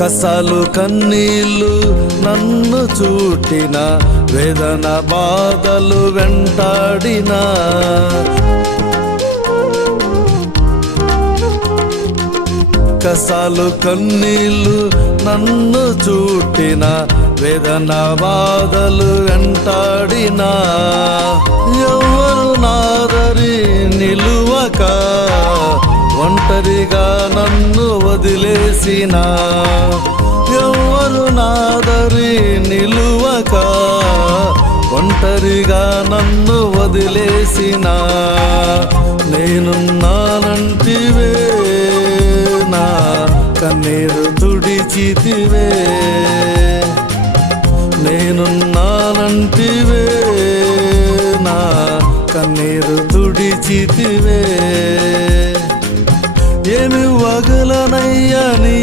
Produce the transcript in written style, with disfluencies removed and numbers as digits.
కసాలు కన్నీళ్ళు నన్ను చుట్టిన, వేదన బాధలు వెంటాడిన, కసాలు కన్నీళ్ళు నన్ను చుట్టిన, వేదన బాధలు వెంటాడిన, ఎవ్వరు నాదరి నిలువక ఒంటరిగా నన్ను వదిలేసిన, ఎవ్వరు నాదరి నిలువక ఒంటరిగా నన్ను వదిలేసిన, నేనున్నానంటివే, నా కన్నీరు తుడిచితివే, నేనున్నానంటివే, నా కన్నీరు తుడిచితివే. ఏమి వగలనయ్యా నీ